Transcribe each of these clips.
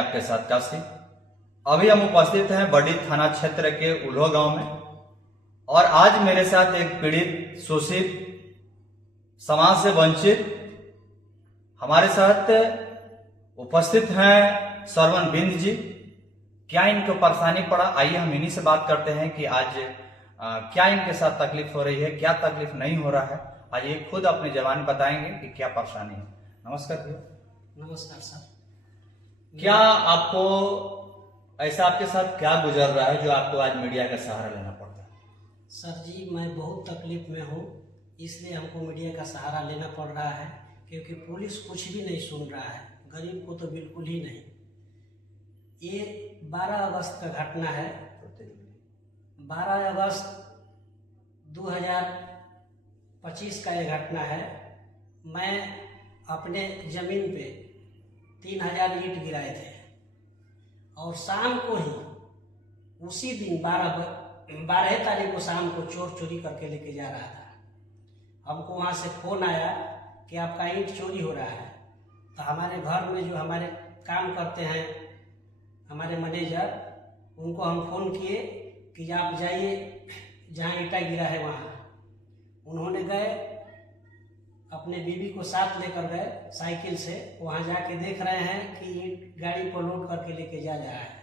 आपके साथ काशी। अभी हम उपस्थित हैं बड़ी थाना क्षेत्र के उल्हो गांव में, और आज मेरे साथ एक पीड़ित, शोषित, समाज से वंचित हमारे साथ उपस्थित हैं श्रवण बिंद जी। क्या इनको परेशानी पड़ा, आइए हम इन्हीं से बात करते हैं कि आज क्या इनके साथ तकलीफ हो रही है, क्या तकलीफ नहीं हो रहा है। आज ये खुद अपनी जबानी बताएंगे कि क्या परेशानी है। नमस्कार भैया। नमस्कार सर। क्या आपको ऐसा, आपके साथ क्या गुजर रहा है जो आपको आज मीडिया का सहारा लेना पड़ता है? सर जी, मैं बहुत तकलीफ में हूँ, इसलिए हमको मीडिया का सहारा लेना पड़ रहा है, क्योंकि पुलिस कुछ भी नहीं सुन रहा है, गरीब को तो बिल्कुल ही नहीं। ये 12 अगस्त का घटना है। 12 अगस्त 2025 का ये घटना है। मैं अपने जमीन पे 3000 ईंट गिराए थे, और शाम को ही उसी दिन 12 तारीख को शाम को चोर चोरी करके लेके जा रहा था। हमको वहाँ से फोन आया कि आपका ईंट चोरी हो रहा है। तो हमारे घर में जो हमारे काम करते हैं, हमारे मैनेजर, उनको हम फोन किए कि आप जाइए जहाँ ईंटा गिरा है वहाँ। उन्होंने गए, अपने बीवी को साथ लेकर गए साइकिल से। वहाँ जाके देख रहे हैं कि ईंट गाड़ी पर लोड करके लेके जा रहा है।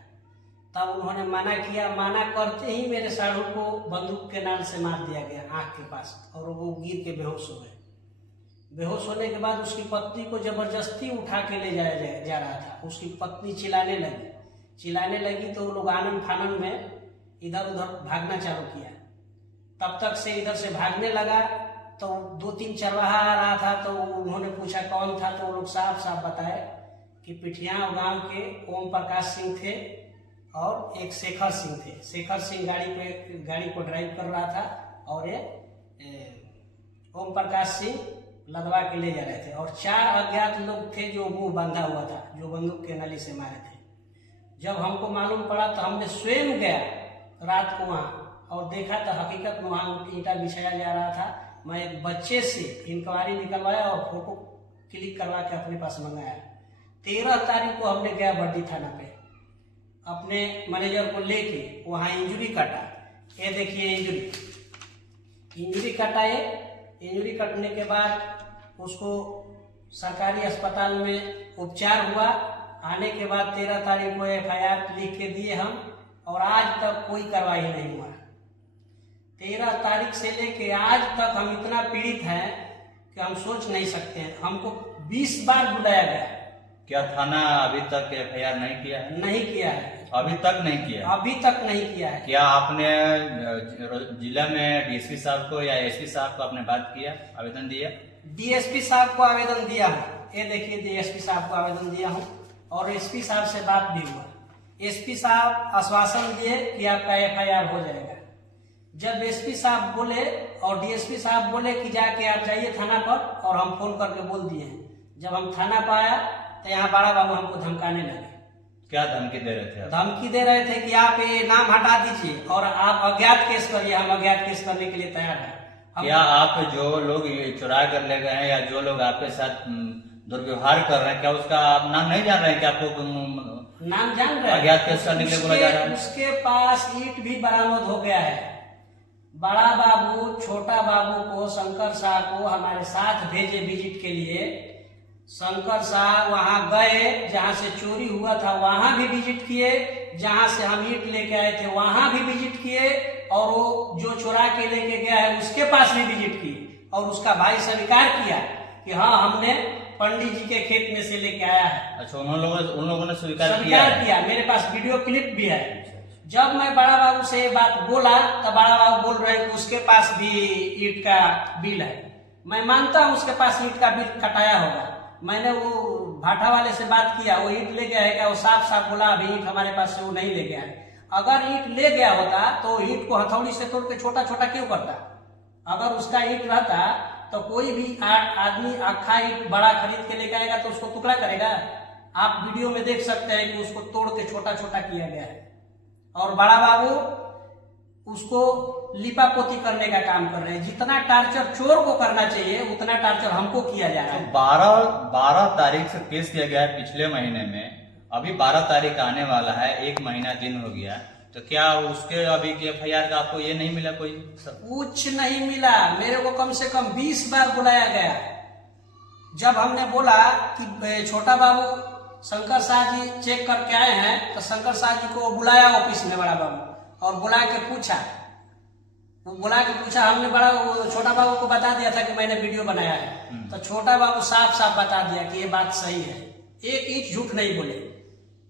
तब उन्होंने मना किया। मना करते ही मेरे साढ़ू को बंदूक के नाल से मार दिया गया आँख के पास, और वो गिर के बेहोश हो गए। बेहोश होने के बाद उसकी पत्नी को जबरदस्ती उठा के ले जाया जा रहा था। उसकी पत्नी चिल्लाने लगी तो वो लोग आनन फानन में इधर उधर भागना चालू किया। तब तक से इधर से भागने लगा तो 2-3 चरवाहा आ रहा था, तो उन्होंने पूछा कौन था, तो वो लोग साफ साफ बताए कि पिठिया गांव के ओम प्रकाश सिंह थे और एक शेखर सिंह थे। शेखर सिंह गाड़ी को ड्राइव कर रहा था, और ये ओम प्रकाश सिंह लदवा के ले जा रहे थे। और 4 अज्ञात लोग थे जो मुंह बांधा हुआ था, जो बंदूक के नली से मारे थे। जब हमको मालूम पड़ा तो हमने स्वयं गया रात को वहाँ, और देखा तो हकीकत में वहाँ ईंटा बिछाया जा रहा था। मैं एक बच्चे से इंक्वायरी निकलवाया और फोटो क्लिक करवा के अपने पास मंगाया। 13 तारीख को हमने गया बड्डी थाना पे, अपने मैनेजर को लेके वहाँ इंजुरी काटा। ये देखिए इंजुरी काटा। ये इंजुरी कटने के बाद उसको सरकारी अस्पताल में उपचार हुआ। आने के बाद 13 तारीख को FIR लिख के दिए हम, और आज तक कोई कार्रवाई नहीं हुआ। 13 तारीख से लेके आज तक हम इतना पीड़ित हैं कि हम सोच नहीं सकते हैं। हमको 20 बार बुलाया गया। क्या थाना अभी तक FIR नहीं किया है? नहीं किया है, अभी तक नहीं किया। अभी तक नहीं किया है। क्या आपने जिला में DSP साहब को या SP साहब को आपने बात किया, आवेदन दिया? DSP साहब को आवेदन दिया हूँ। ये देखिए DSP साहब को आवेदन दिया हूँ, और SP साहब से बात भी हुआ। SP साहब आश्वासन दिए कि आपका FIR हो जाएगा। जब SP साहब बोले और DSP साहब बोले कि जाके आप जाइए थाना पर, और हम फोन करके बोल दिए हैं। जब हम थाना पर आया तो यहाँ बड़ा बाबू हमको धमकाने लगे। क्या धमकी दे रहे थे? धमकी दे रहे थे कि आप ये नाम हटा दीजिए और आप अज्ञात केस करिए। हम अज्ञात केस करने के लिए तैयार हैं। क्या आप जो लोग चुरा कर ले गए हैं या जो लोग आपके साथ दुर्व्यवहार कर रहे हैं, क्या उसका आप नाम नहीं जान रहे हैं? कि आपको नाम जान रहे हैं? अज्ञात केस करने के लिए बोला जा रहा है। उसके पास ईंट भी बरामद हो गया है। बड़ा बाबू छोटा बाबू को, शंकर शाह को हमारे साथ भेजे विजिट के लिए। शंकर शाह वहां गए, जहां से चोरी हुआ था वहां भी विजिट किए, जहां से हम ईंट लेके आए थे वहां भी विजिट किए, और वो जो चुरा के लेके गया है उसके पास भी विजिट किए। और उसका भाई स्वीकार किया कि हाँ, हमने पंडित जी के खेत में से लेके आया है। अच्छा, उन लोगों ने स्वीकार किया। मेरे पास वीडियो क्लिप भी है। जब मैं बड़ा बाबू से ये बात बोला तो बड़ा बाबू बोल रहे कि उसके पास भी ईंट का बिल है। मैं मानता हूँ उसके पास ईंट का बिल कटाया होगा। मैंने वो भाटा वाले से बात किया, वो ईंट ले गया है क्या? वो साफ साफ बोला अभी ईंट हमारे पास से वो नहीं ले गया है। अगर ईंट ले गया होता तो ईंट को हथौड़ी से तोड़ के छोटा छोटा क्यों करता? अगर उसका ईंट रहता तो कोई भी आदमी अक्खा ईंट बड़ा खरीद के लेके आएगा तो उसको टुकड़ा करेगा। आप वीडियो में देख सकते हैं कि उसको तोड़ के छोटा छोटा किया गया है, और बड़ा बाबू उसको लिपापोती करने का काम कर रहे हैं। जितना टार्चर चोर को करना चाहिए उतना टार्चर हमको किया जा रहा है। 12 तारीख से केस किया गया है पिछले महीने में, अभी 12 तारीख आने वाला है, 1 महीना दिन हो गया, तो क्या उसके अभी की FIR का आपको ये नहीं मिला कोई सब? कुछ नहीं मिला। मेरे को कम से कम 20 बार बुलाया गया। जब हमने बोला कि छोटा बाबू शंकर शाह जी चेक करके आए हैं, तो शंकर शाह जी को बुलाया ऑफिस में बड़ा बाबू, और बुला के पूछा, हमने छोटा बाबू को बता दिया था कि मैंने वीडियो बनाया है। तो छोटा बाबू साफ साफ बता दिया कि ये बात सही है, एक इंच झूठ नहीं बोले।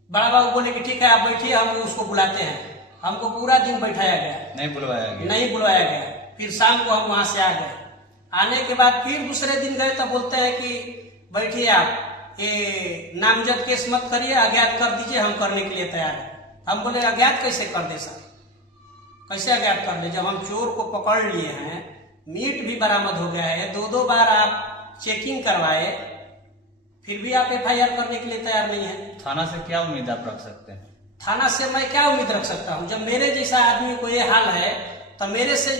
बड़ा बाबू बोले कि ठीक है आप बैठिए, हम उसको बुलाते हैं। हमको पूरा दिन बैठाया गया, नहीं बुलवाया गया। फिर शाम को हम वहां से आ गए। आने के बाद फिर दूसरे दिन गए तो बोलते हैं कि बैठिए आप, ये नामजद केस मत करिए, अज्ञात कर दीजिए, हम करने के लिए तैयार है। हम बोले अज्ञात कैसे कर दे सर, कैसे अज्ञात कर दे? जब हम चोर को पकड़ लिए हैं, मीट भी बरामद हो गया है, 2 बार आप चेकिंग करवाए, फिर भी आप FIR करने के लिए तैयार नहीं है। थाना से क्या उम्मीद आप रख सकते हैं? थाना से मैं क्या उम्मीद रख सकता हूँ? जब मेरे जैसा आदमी को ये हाल है, तो मेरे से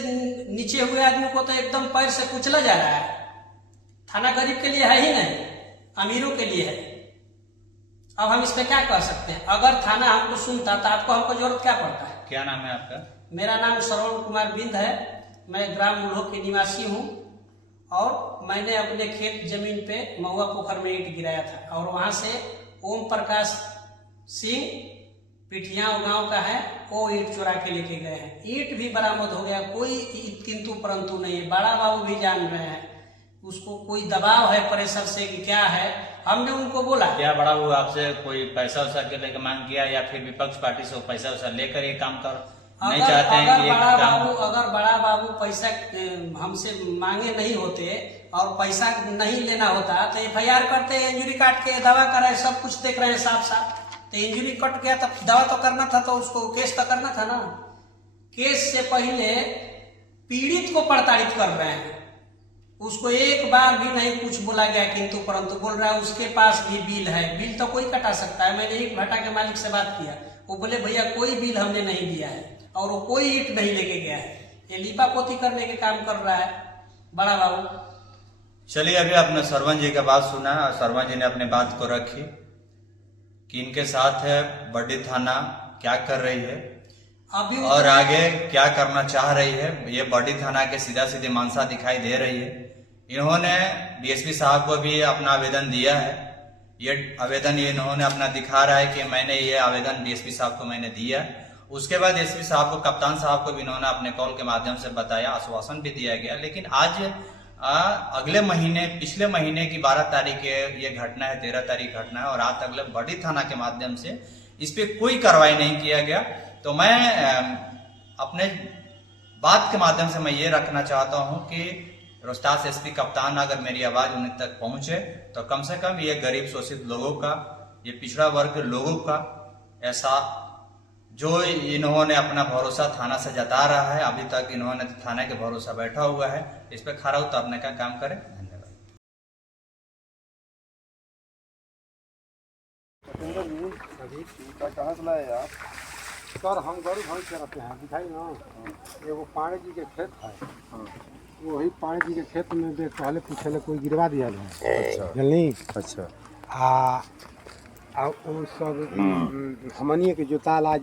नीचे हुए आदमी को तो एकदम पैर से कुचला जा रहा है। थाना गरीब के लिए है ही नहीं, अमीरों के लिए है। अब हम इस पे क्या कर सकते हैं? अगर थाना हमको सुनता तो आपको हमको जरूरत क्या पड़ता है? क्या नाम है आपका? मेरा नाम श्रवण कुमार बिंद है। मैं ग्राम उल्हो के निवासी हूँ, और मैंने अपने खेत जमीन पे महुआ पोखर में ईंट गिराया था, और वहां से ओम प्रकाश सिंह पिठिया गांव का है, वो ईंट चुरा के लेके गए हैं। ईंट भी बरामद हो गया, कोई किंतु परंतु नहीं है। बड़ा बाबू भी जान रहे हैं, उसको कोई दबाव है प्रेशर से कि क्या है। हमने उनको बोला, क्या बड़ा बाबू आपसे कोई पैसा वैसा के लेकर मांग किया, या फिर विपक्ष पार्टी से पैसा वैसा लेकर ये काम कर नहीं चाहते हैं? अगर बड़ा बाबू पैसा हमसे मांगे नहीं होते और पैसा नहीं लेना होता तो FIR करते, इंजुरी काट के दवा कराए, सब कुछ देख रहे हैं साफ साफ। तो इंजुरी कट गया तो दवा तो करना था, तो उसको केस तो करना था ना। केस से पहले पीड़ित को प्रताड़ित कर रहे हैं। उसको एक बार भी नहीं कुछ बोला गया, किंतु परंतु बोल रहा है उसके पास भी बिल है। बिल तो कोई कटा सकता है। मैंने ईंट भट्टा के मालिक से बात किया, वो बोले भैया कोई बिल हमने नहीं दिया है, और वो कोई ईंट नहीं लेके गया है। ये लिपा पोती करने के काम कर रहा है बड़ा बाबू। चलिए, अभी आपने सरवन जी का बात सुना, और सरवन जी ने अपनी बात को रखी कि इनके साथ है बड्डी थाना क्या कर रही है अभी और आगे क्या करना चाह रही है। ये बड्डी थाना के सीधा सीधी मंशा दिखाई दे रही है। इन्होंने DSP साहब को भी अपना आवेदन दिया है। ये आवेदन इन्होंने अपना दिखा रहा है कि मैंने ये आवेदन DSP साहब को मैंने दिया। उसके बाद DSP साहब को, कप्तान साहब को भी इन्होंने अपने कॉल के माध्यम से बताया, आश्वासन भी दिया गया। लेकिन आज अगले महीने, पिछले महीने की 12 तारीख ये घटना है, 13 तारीख घटना है, और आज अगले बड्डी थाना के माध्यम से इस पे कोई कार्रवाई नहीं किया गया। तो मैं अपने बात के माध्यम से मैं ये रखना चाहता हूं कि रोहतास SP कप्तान, अगर मेरी आवाज उन तक पहुंचे तो कम से कम ये गरीब शोषित लोगों का, ये पिछड़ा वर्ग के लोगों का, ऐसा जो इन्होंने अपना भरोसा थाना से जता रहा है, अभी तक इन्होंने थाने के भरोसा बैठा हुआ है, इस पे खरा उतरने का काम करें। धन्यवाद। कहाँ से लाए आप? सर हम गरीब भैंस रखते हैं, दिखाई ना, एगो पाणे जी के खेत है, वही पाणे जी के खेत में देख पहले पूछे कोई गिरवा दिया है। अच्छा जल्दी अच्छा। आ सब हमनिए के जोताल आज